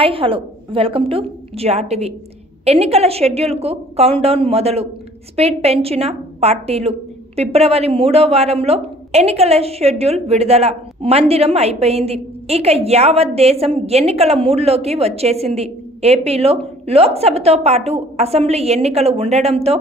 Hi hello welcome to జాటివి. ఎన్నికల షెడ్యూల్కు కౌంట్డౌన్ మొదలు. స్పీడ్ పెంచిన పార్టీలు. ఫిబ్రవరి 3వ వారంలో ఎన్నికల షెడ్యూల్ విడుదల. మందిరం అయిపోయింది. ఇక యావత్ దేశం ఎన్నికల మూడ్లోకి వచ్చేసింది. ఏపీలో లోక్సభతో పాటు అసెంబ్లీ ఎన్నికలు ఉండడంతో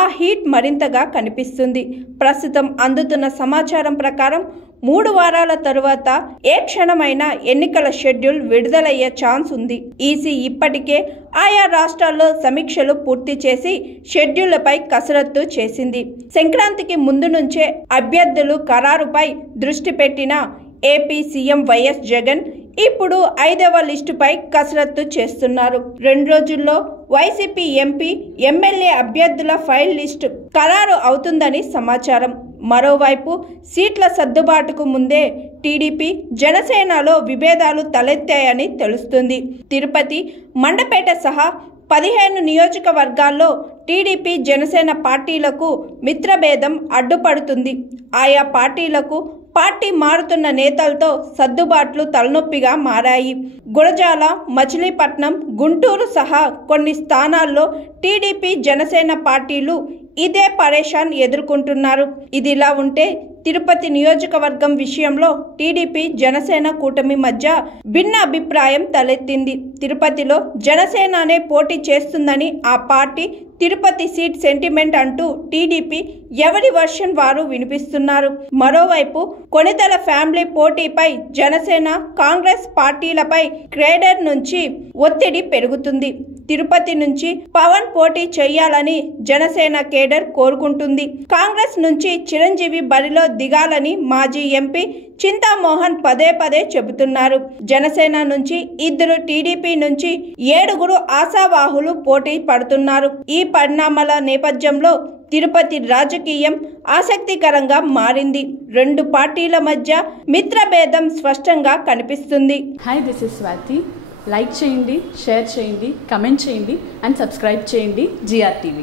ఆ హీట్ మరింతగా కనిపిస్తుంది. ప్రస్తుతం అందుతున్న సమాచారం ప్రకారం 3 వారాల తరువాత ఏ క్షణమైనా ఎన్నికల షెడ్యూల్ విడుదలయ్యే ఛాన్స్ ఉంది. ఈసీ ఇప్పటికే ఆయా రాష్ట్రాల్లో సమీక్షలు పూర్తి చేసి షెడ్యూళ్లపై కసరత్తు చేసింది. సంక్రాంతికి ముందు నుంచే అభ్యర్థులు ఖరారుపై దృష్టి పెట్టిన ఏపీ సీఎం వైఎస్ జగన్ ఇప్పుడు 5వ లిస్టుపై కసరత్తు చేస్తున్నారు. 2 రోజుల్లో వైసీపీ ఎంపీ, ఎమ్మెల్యే అభ్యర్థుల ఫైల్ లిస్టు ఖరారు అవుతుందని సమాచారం. మరోవైపు సీట్ల సర్దుబాటుకు ముందే టీడీపీ, జనసేనలో విభేదాలు తలెత్తాయని తెలుస్తుంది. తిరుపతి, మండపేట సహా 15 నియోజకవర్గాల్లో టీడీపీ, జనసేన పార్టీలకు మిత్రభేదం అడ్డుపడుతుంది. ఆయా పార్టీలకు పార్టీ మారుతున్న నేతలతో సర్దుబాట్లు తలనొప్పిగా మారాయి. గురజాల, మచిలీపట్నం, గుంటూరు సహా కొన్ని స్థానాల్లో టీడీపీ, జనసేన పార్టీలు ఇదే పరేషాన్ ఎదుర్కొంటున్నారు. ఇదిలా ఉంటే తిరుపతి నియోజకవర్గం విషయంలో టీడీపీ, జనసేన కూటమి మధ్య భిన్న అభిప్రాయం తలెత్తింది. తిరుపతిలో జనసేననే పోటీ చేస్తుందని ఆ పార్టీ తిరుపతి సీట్ సెంటిమెంట్ అంటూ టీడీపీ ఎవరి వర్షన్ వారు వినిపిస్తున్నారు. మరోవైపు కొణిదెల ఫ్యామిలీ పోటీపై జనసేన, కాంగ్రెస్ పార్టీలపై క్రేడర్ నుంచి ఒత్తిడి పెరుగుతుంది. తిరుపతి నుంచి పవన్ పోటీ చేయాలని జనసేన కేడర్ కోరుకుంటుంది. కాంగ్రెస్ నుంచి చిరంజీవి బరిలో దిగాలని మాజీ ఎంపీ చింతామోహన్ పదే చెబుతున్నారు. జనసేన నుంచి 2, టీడీపీ నుంచి 7 ఆశావాహులు పోటీ పడుతున్నారు. ఈ పరిణామాల నేపథ్యంలో తిరుపతి రాజకీయం ఆసక్తికరంగా మారింది. 2 పార్టీల మధ్య మిత్రభేదం స్పష్టంగా కనిపిస్తుంది. Hi, this is Swathi. Like చేయండి, షేర్ చేయండి, కమెంట్ చేయండి అండ్ సబ్స్క్రైబ్ చేయండి GRTV.